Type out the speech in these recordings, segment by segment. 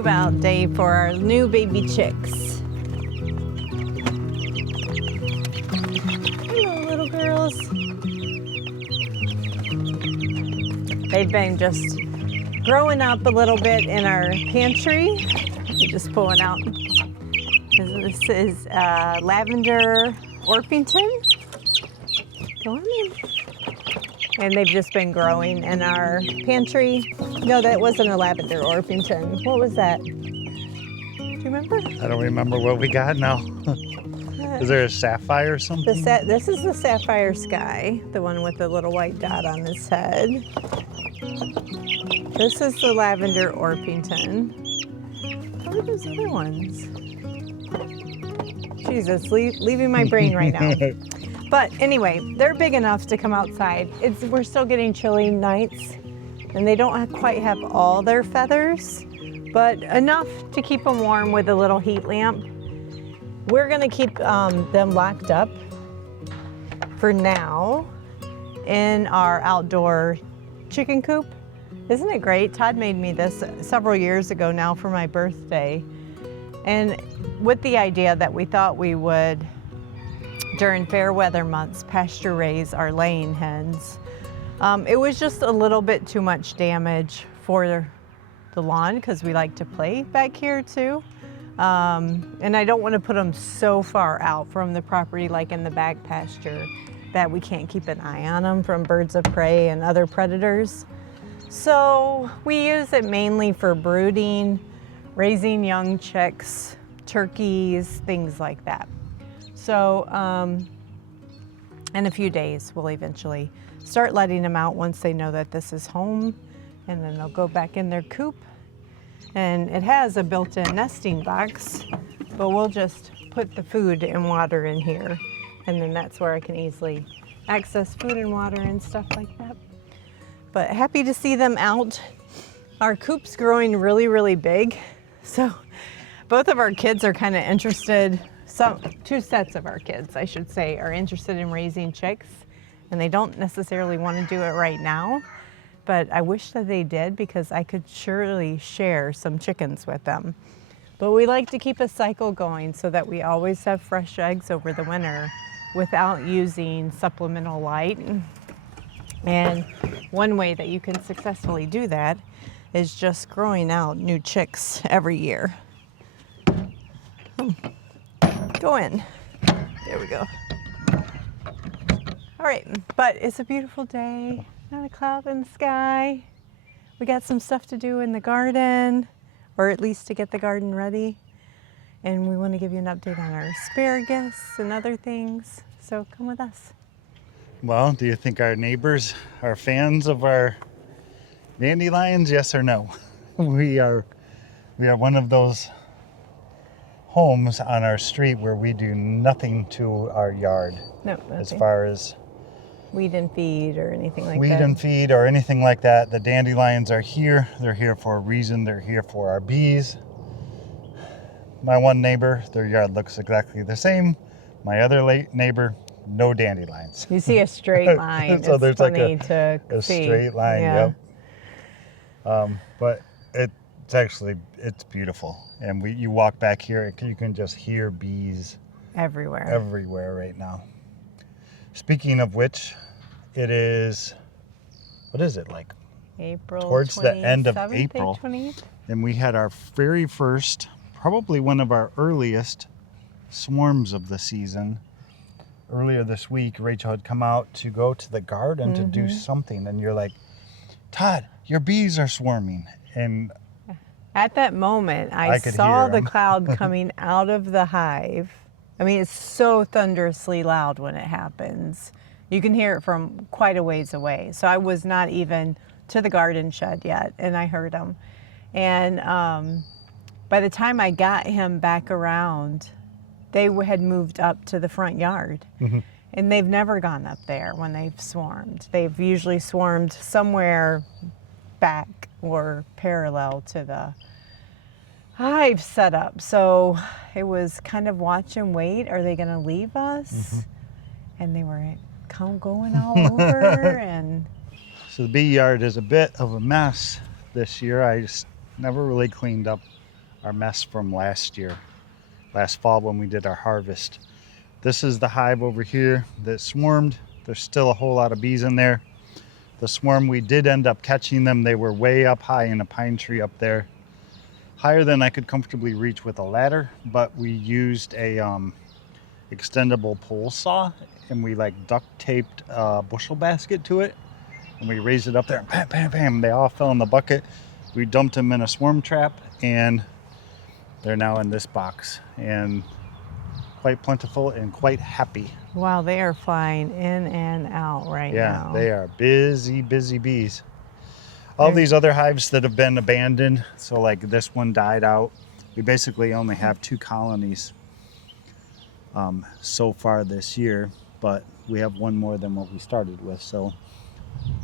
move out day for our new baby chicks. Hello, little girls. They've been just growing up a little bit in our pantry. We're just pulling out. This is lavender Orpington. Go on in. And they've just been growing in our pantry. No, that wasn't a lavender Orpington. What was that? Do you remember? I don't remember what we got now. Is there a sapphire or something? This is the sapphire sky, the one with the little white dot on his head. This is the lavender Orpington. What are those other ones? Jesus, leaving my brain right now. But anyway, they're big enough to come outside. We're still getting chilly nights, and they don't quite have all their feathers, but enough to keep them warm with a little heat lamp. We're gonna keep them locked up for now in our outdoor chicken coop. Isn't it great? Todd made me this several years ago now for my birthday, and with the idea that we thought we would, during fair weather months, pasture raise our laying hens. It was just a little bit too much damage for the lawn because we like to play back here too. And I don't want to put them so far out from the property, like in the back pasture, that we can't keep an eye on them from birds of prey and other predators. So we use it mainly for brooding, raising young chicks, turkeys, things like that. So in a few days, we'll eventually start letting them out once they know that this is home, and then they'll go back in their coop. And it has a built-in nesting box, but we'll just put the food and water in here, and then that's where I can easily access food and water and stuff like that. But happy to see them out. Our coop's growing really, really big, so both of our kids are kind of interested. Two sets of our kids, I should say, are interested in raising chicks, and they don't necessarily want to do it right now, but I wish that they did because I could surely share some chickens with them. But we like to keep a cycle going so that we always have fresh eggs over the winter without using supplemental light. And one way that you can successfully do that is just growing out new chicks every year. Go in. There we go. All right, but it's a beautiful day. Not a cloud in the sky. We got some stuff to do in the garden, or at least to get the garden ready. And we want to give you an update on our asparagus and other things. So come with us. Well, do you think our neighbors are fans of our dandelions? Yes or no? We are one of those homes on our street where we do nothing to our yard. No, nothing. As far as weed and feed or anything like that. Weed and feed or anything like that. The dandelions are here. They're here for a reason. They're here for our bees. My one neighbor, their yard looks exactly the same. My other neighbor, no dandelions. You see a straight line. So it's there's funny like to a see. straight line, Yeah. Yep. But it's beautiful. And you walk back here, you can just hear bees everywhere right now. Speaking of which, it is, what is it, like April towards the end of April. 28th? And we had our very first, probably one of our earliest swarms of the season. Earlier this week, Rachel had come out to go to the garden to do something. And you're like, Todd, your bees are swarming. And at that moment, I saw the cloud coming out of the hive. I mean, it's so thunderously loud when it happens. You can hear it from quite a ways away. So I was not even to the garden shed yet, and I heard them. And by the time I got him back around, they had moved up to the front yard. And they've never gone up there when they've swarmed. They've usually swarmed somewhere back or parallel to the hive setup. So it was kind of watch and wait. Are they going to leave us? And they were going all over. And so the bee yard is a bit of a mess this year. I just never really cleaned up our mess from last fall when we did our harvest. This is the hive over here that swarmed. There's still a whole lot of bees in there. The swarm, we did end up catching them. They were way up high in a pine tree up there, higher than I could comfortably reach with a ladder, but we used a extendable pole saw, and we like duct taped a bushel basket to it, and we raised it up there, and bam, bam, bam, they all fell in the bucket. We dumped them in a swarm trap, and they're now in this box, and quite plentiful and quite happy. Wow, they are flying in and out right now. Yeah, they are busy, busy bees. All these other hives that have been abandoned, so like this one died out. We basically only have 2 colonies so far this year, but we have one more than what we started with. So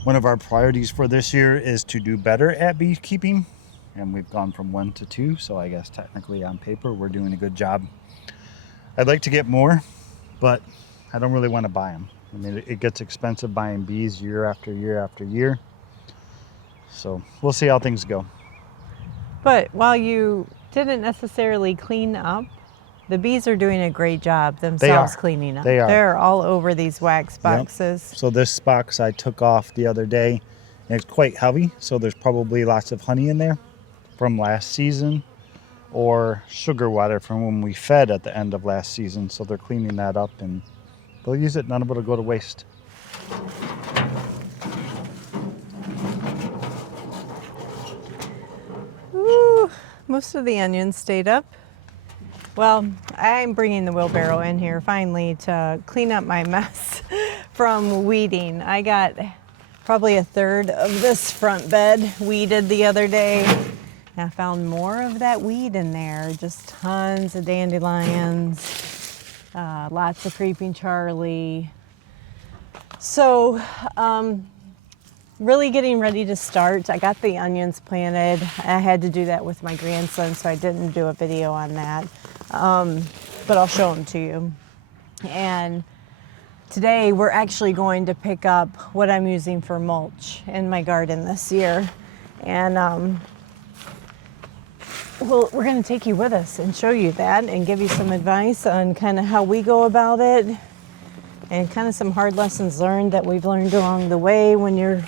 one of our priorities for this year is to do better at beekeeping, and we've gone from 1 to 2, so I guess technically on paper we're doing a good job. I'd like to get more, but I don't really want to buy them. I mean, it gets expensive buying bees year after year after year. So we'll see how things go. But while you didn't necessarily clean up, the bees are doing a great job themselves cleaning up. They are. They're all over these wax boxes. Yep. So this box I took off the other day, and it's quite heavy, so there's probably lots of honey in there from last season, or sugar water from when we fed at the end of last season. So they're cleaning that up, and they'll use it. None of it will go to waste. Ooh, most of the onions stayed up. Well, I'm bringing the wheelbarrow in here finally to clean up my mess from weeding. I got probably a third of this front bed weeded the other day. I found more of that weed in there, just tons of dandelions, lots of creeping Charlie. So, really getting ready to start. I got the onions planted. I had to do that with my grandson, so I didn't do a video on that, but I'll show them to you. And today we're actually going to pick up what I'm using for mulch in my garden this year. And well, we're going to take you with us and show you that and give you some advice on kind of how we go about it and kind of some hard lessons learned that we've learned along the way when you're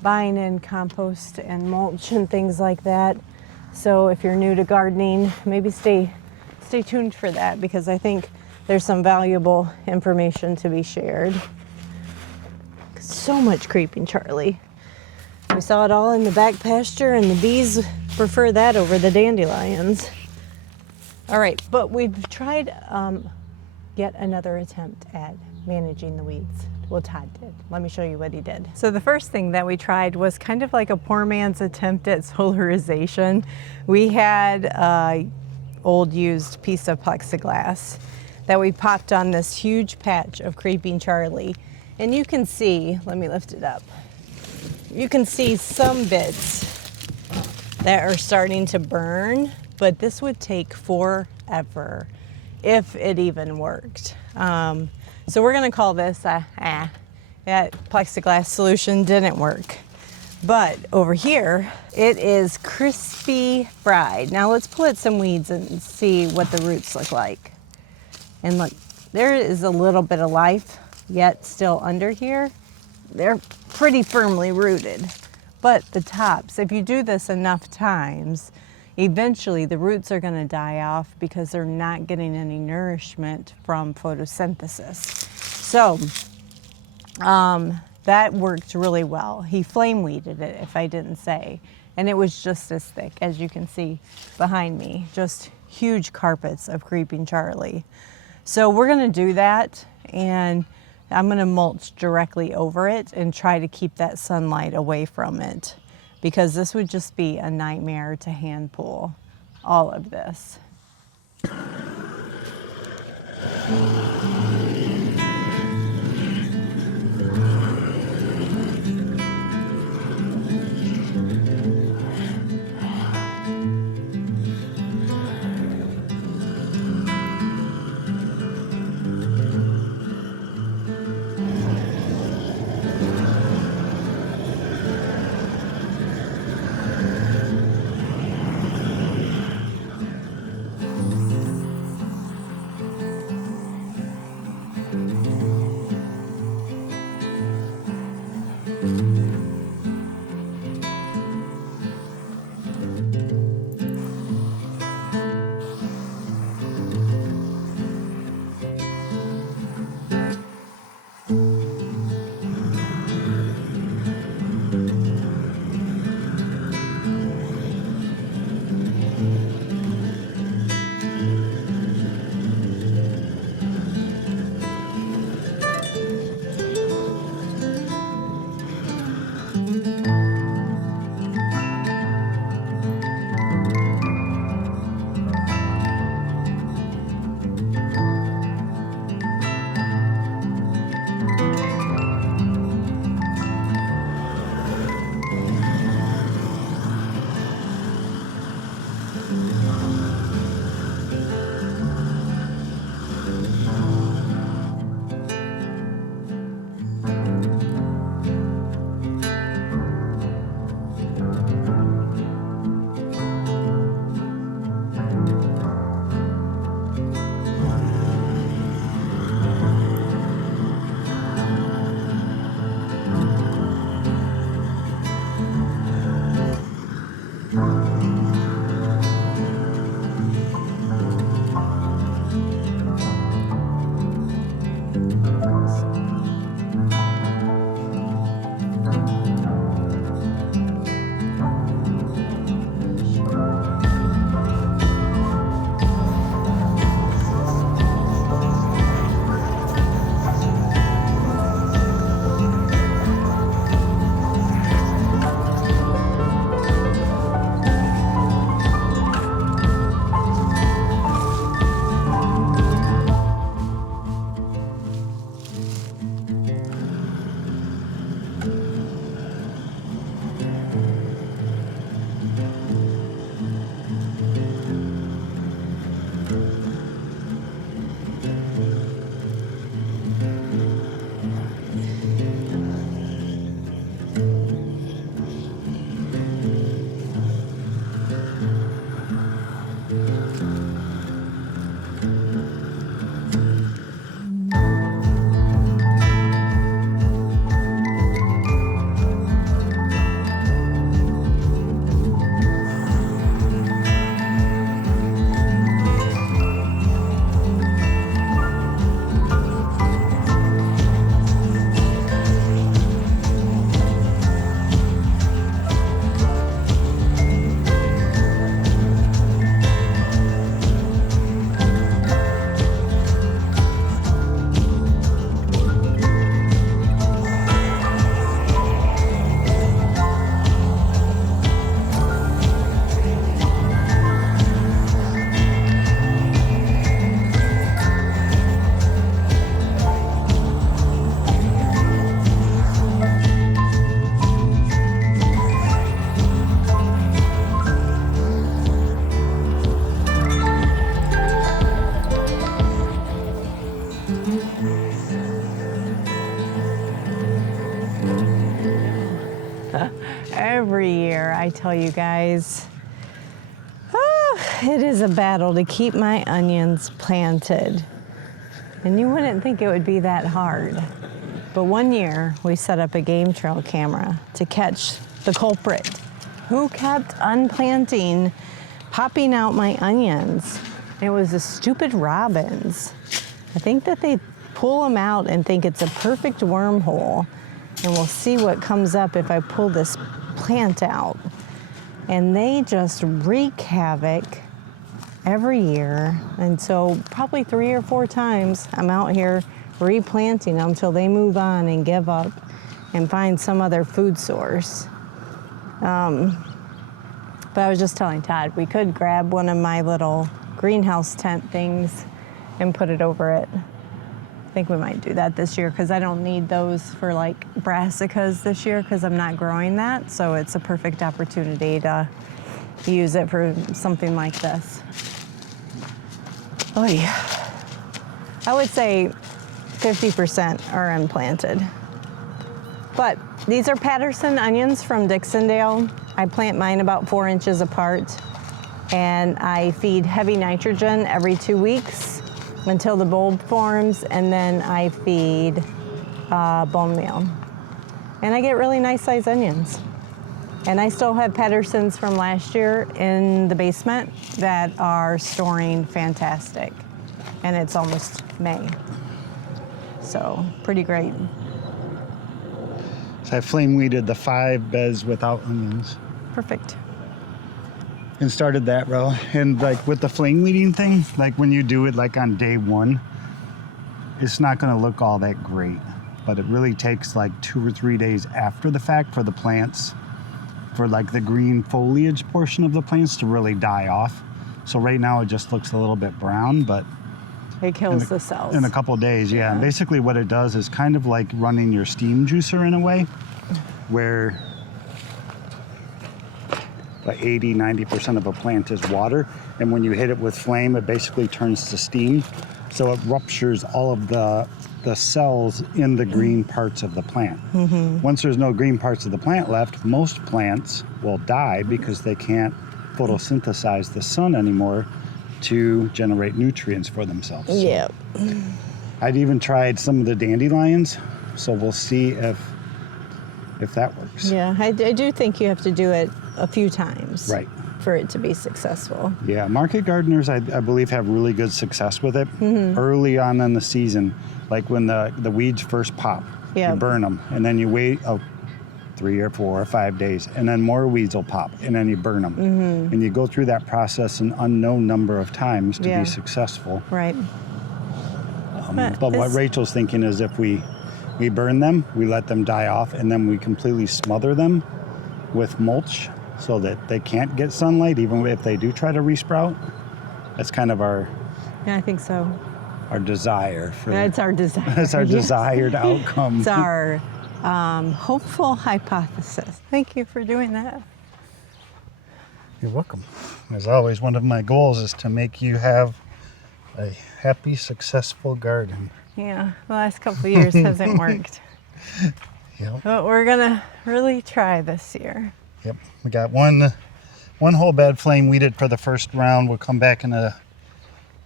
buying in compost and mulch and things like that. So if you're new to gardening, maybe stay tuned for that, because I think there's some valuable information to be shared. So much creeping Charlie. We saw it all in the back pasture, and the bees prefer that over the dandelions. All right, but we've tried yet another attempt at managing the weeds. Well, Todd did. Let me show you what he did. So the first thing that we tried was kind of like a poor man's attempt at solarization. We had an old used piece of plexiglass that we popped on this huge patch of creeping Charlie. And you can see, let me lift it up. You can see some bits that are starting to burn, but this would take forever if it even worked. So we're gonna call this that plexiglass solution didn't work. But over here, it is crispy fried. Now let's pull at some weeds and see what the roots look like. And look, there is a little bit of life yet still under here. They're pretty firmly rooted. But the tops, if you do this enough times, eventually the roots are gonna die off because they're not getting any nourishment from photosynthesis. So that worked really well. He flame weeded it, if I didn't say. And it was just as thick, as you can see behind me, just huge carpets of creeping Charlie. So we're gonna do that, and I'm gonna mulch directly over it and try to keep that sunlight away from it, because this would just be a nightmare to hand pull all of this. Every year, I tell you guys, it is a battle to keep my onions planted. And you wouldn't think it would be that hard. But one year, we set up a game trail camera to catch the culprit who kept unplanting, popping out my onions. It was the stupid robins. I think that they pull them out and think it's a perfect wormhole. And we'll see what comes up if I pull this plant out. And they just wreak havoc every year. And so probably 3 or 4 times I'm out here replanting them until they move on and give up and find some other food source. But I was just telling Todd, we could grab one of my little greenhouse tent things and put it over it. I think we might do that this year because I don't need those for like brassicas this year because I'm not growing that. So it's a perfect opportunity to use it for something like this. Oy. I would say 50% are unplanted. But these are Patterson onions from Dixondale. I plant mine about 4 inches apart, and I feed heavy nitrogen every 2 weeks until the bulb forms, and then I feed bone meal. And I get really nice sized onions. And I still have Pattersons from last year in the basement that are storing fantastic. And it's almost May. So pretty great. So I flame weeded the 5 beds without onions. Perfect. And started that row. And like with the flame weeding thing, like when you do it like on day 1, it's not gonna look all that great. But it really takes like 2 or 3 days after the fact for the plants, for like the green foliage portion of the plants to really die off. So right now it just looks a little bit brown, but it kills the cells. In a couple of days, yeah. And basically what it does is kind of like running your steam juicer in a way, where but 80-90% of a plant is water. And when you hit it with flame, it basically turns to steam. So it ruptures all of the cells in the green parts of the plant. Once there's no green parts of the plant left, most plants will die because they can't photosynthesize the sun anymore to generate nutrients for themselves. Yep. I'd even tried some of the dandelions, so we'll see if that works. Yeah, I do think you have to do it a few times. Right. For it to be successful. Yeah, market gardeners, I believe, have really good success with it early on in the season, like when the weeds first pop. You burn them, and then you wait 3 or 4 or 5 days, and then more weeds will pop, and then you burn them. And you go through that process an unknown number of times to be successful. Right. But what Rachel's thinking is if we burn them, we let them die off, and then we completely smother them with mulch so that they can't get sunlight, even if they do try to resprout. That's kind of our... Yeah, I think so. Our desire. That's our desire. That's our desired outcome. It's our hopeful hypothesis. Thank you for doing that. You're welcome. As always, one of my goals is to make you have a happy, successful garden. Yeah, the last couple of years hasn't worked. Yep. But we're gonna really try this year. Yep, we got one whole bed flame weeded for the first round. We'll come back in a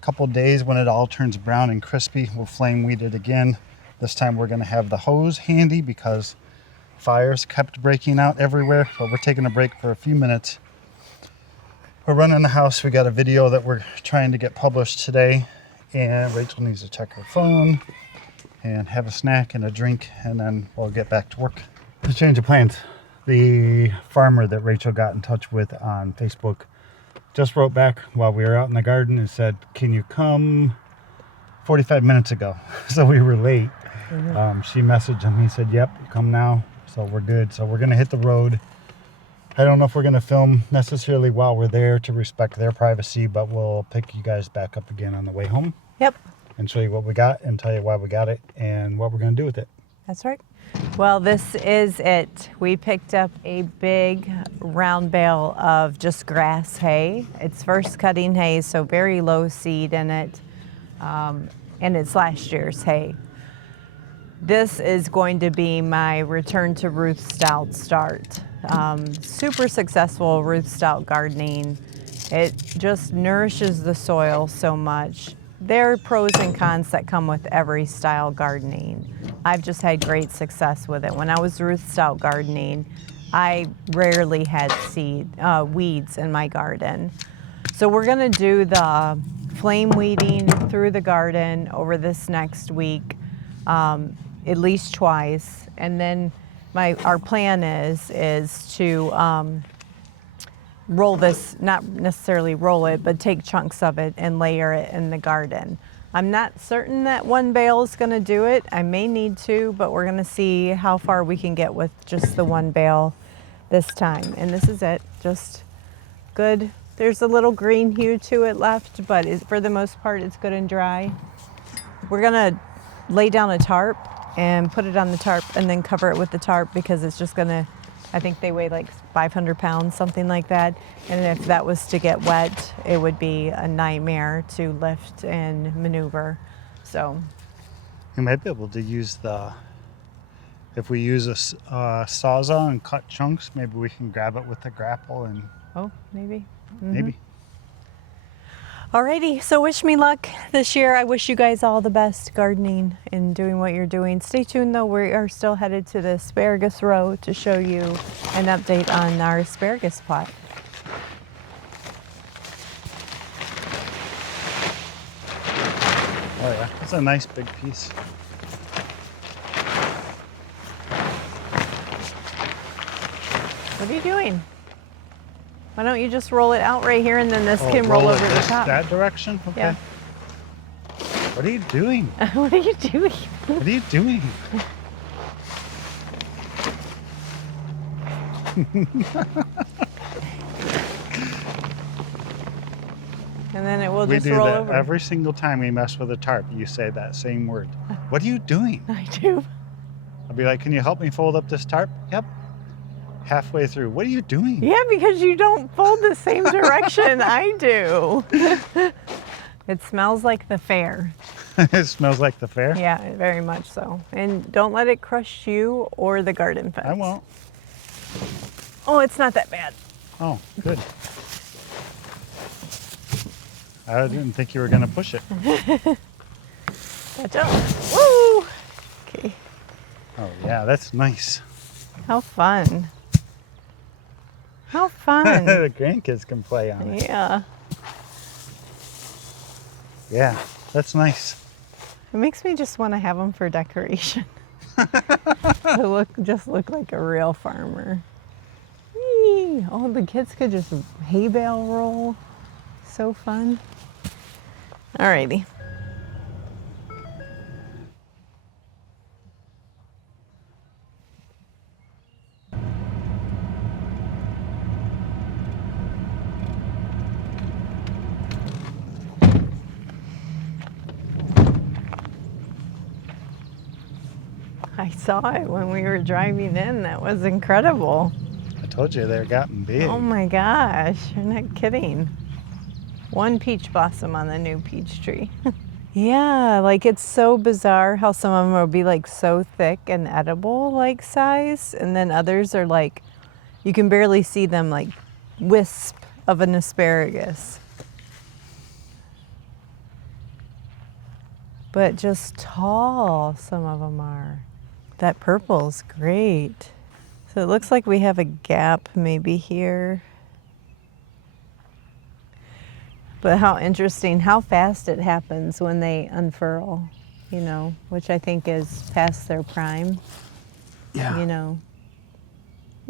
couple days when it all turns brown and crispy. We'll flame weed it again. This time we're gonna have the hose handy because fires kept breaking out everywhere. But we're taking a break for a few minutes. We're running the house. We got a video that we're trying to get published today, and Rachel needs to check her phone and have a snack and a drink, and then we'll get back to work. To change of plans. The farmer that Rachel got in touch with on Facebook just wrote back while we were out in the garden and said, can you come 45 minutes ago? So we were late. She messaged him. He said, yep, come now. So we're good. So we're going to hit the road. I don't know if we're going to film necessarily while we're there to respect their privacy, but we'll pick you guys back up again on the way home. Yep. And show you what we got and tell you why we got it and what we're going to do with it. That's right. Well, this is it. We picked up a big round bale of just grass hay. It's first cutting hay, so very low seed in it. And it's last year's hay. This is going to be my return to Ruth Stout start. Super successful Ruth Stout gardening. It just nourishes the soil so much. There are pros and cons that come with every style gardening. I've just had great success with it. When I was Ruth Stout gardening, I rarely had weeds in my garden. So we're gonna do the flame weeding through the garden over this next week, at least twice. And then our plan is to roll this, not necessarily roll it, but take chunks of it and layer it in the garden. I'm not certain that one bale is gonna do it. I may need to, but we're gonna see how far we can get with just the one bale this time. And this is it, just good. There's a little green hue to it left, but for the most part, it's good and dry. We're gonna lay down a tarp and put it on the tarp and then cover it with the tarp because it's just gonna, I think they weigh like 500 pounds, something like that. And if that was to get wet, it would be a nightmare to lift and maneuver. So. You might be able to use if we use a sawzall and cut chunks, maybe we can grab it with a grapple and. Oh, maybe. Maybe. Alrighty, so wish me luck this year. I wish you guys all the best gardening and doing what you're doing. Stay tuned though, we are still headed to the asparagus row to show you an update on our asparagus plot. Oh yeah, that's a nice big piece. What are you doing? Why don't you just roll it out right here and then this can roll over the top. That direction? Okay. Yeah. What are you doing? What are you doing? What are you doing? And then it will We just do roll that over. every single time we mess with a tarp. You say that same word. What are you doing? I do. I'll be like, can you help me fold up this tarp? Yep. halfway through. What are you doing? Yeah, because you don't fold the same direction I do. It smells like the fair. It smells like the fair? Yeah, very much so. And don't let it crush you or the garden fence. I won't. Oh, it's not that bad. Oh, good. I didn't think you were going to push it. Watch out. Woo! Okay. Oh, yeah, that's nice. How fun. How fun. The grandkids can play on it. Yeah. Yeah, that's nice. It makes me just want to have them for decoration. To just look like a real farmer. Whee! Oh, the kids could just hay bale roll. So fun. Alrighty. I saw it when we were driving in. That was incredible. I told you they're gotten big. Oh my gosh, you're not kidding. One peach blossom on the new peach tree. Yeah, like it's so bizarre how some of them will be like so thick and edible like size, and then others are like, you can barely see them, like wisp of an asparagus. But just tall, some of them are. That purple's great. So it looks like we have a gap maybe here. But how interesting, how fast it happens when they unfurl, you know, which I think is past their prime. Yeah. You know,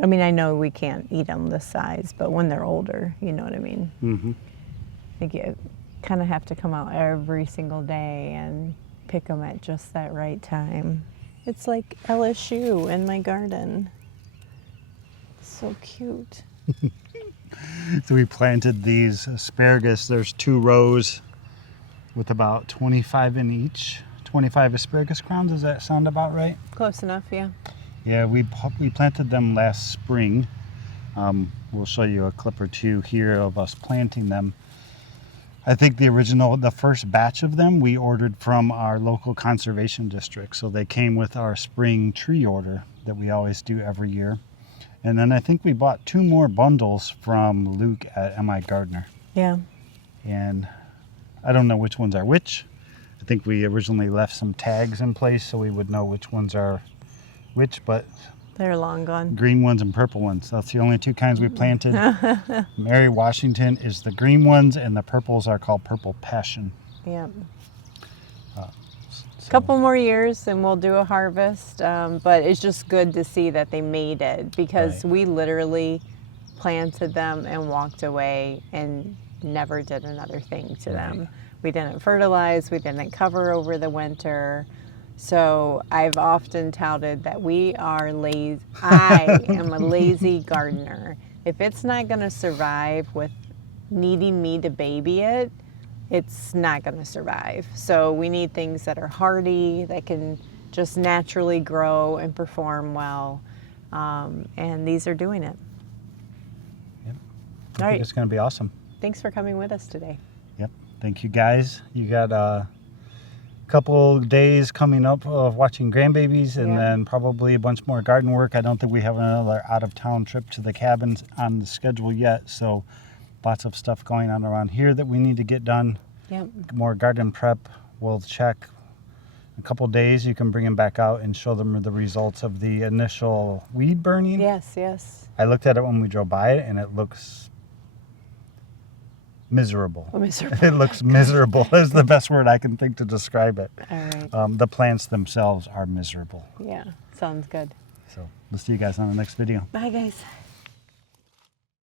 I mean, I know we can't eat them this size, but when they're older, you know what I mean? Mm-hmm. I think you kind of have to come out every single day and pick them at just that right time. It's like LSU in my garden. So cute. So we planted these asparagus. There's 2 rows with about 25 in each. 25 asparagus crowns. Does that sound about right? Close enough, yeah. Yeah, we planted them last spring. We'll show you a clip or two here of us planting them. I think the first batch of them we ordered from our local conservation district. So they came with our spring tree order that we always do every year. And then I think we bought 2 more bundles from Luke at M.I. Gardner. Yeah. And I don't know which ones are which. I think we originally left some tags in place so we would know which ones are which, but They're long gone. green ones and purple ones. That's the only 2 kinds we planted. Mary Washington is the green ones, and the purples are called Purple Passion. Yeah. So- Couple more years and we'll do a harvest, but it's just good to see that they made it, because Right. we literally planted them and walked away and never did another thing to them. We didn't fertilize, we didn't cover over the winter. So I've often touted that we are lazy. I am a lazy gardener. If it's not going to survive with needing me to baby it, it's not going to survive. So we need things that are hardy, that can just naturally grow and perform well. And these are doing it. Yep. All I right. think it's going to be awesome. Thanks for coming with us today. Yep. Thank you, guys. You got a couple days coming up of watching grandbabies, and Yeah. then probably a bunch more garden work. I don't think we have another out-of-town trip to the cabins on the schedule yet, so lots of stuff going on around here that we need to get done. Yep. More garden prep. We'll check a couple days. You can bring them back out and show them the results of the initial weed burning. Yes, yes. I looked at it when we drove by it, and it looks miserable. Miserable. It looks miserable is the best word I can think to describe it. All right. The plants themselves are miserable. Yeah, sounds good. So we'll see you guys on the next video. Bye, guys.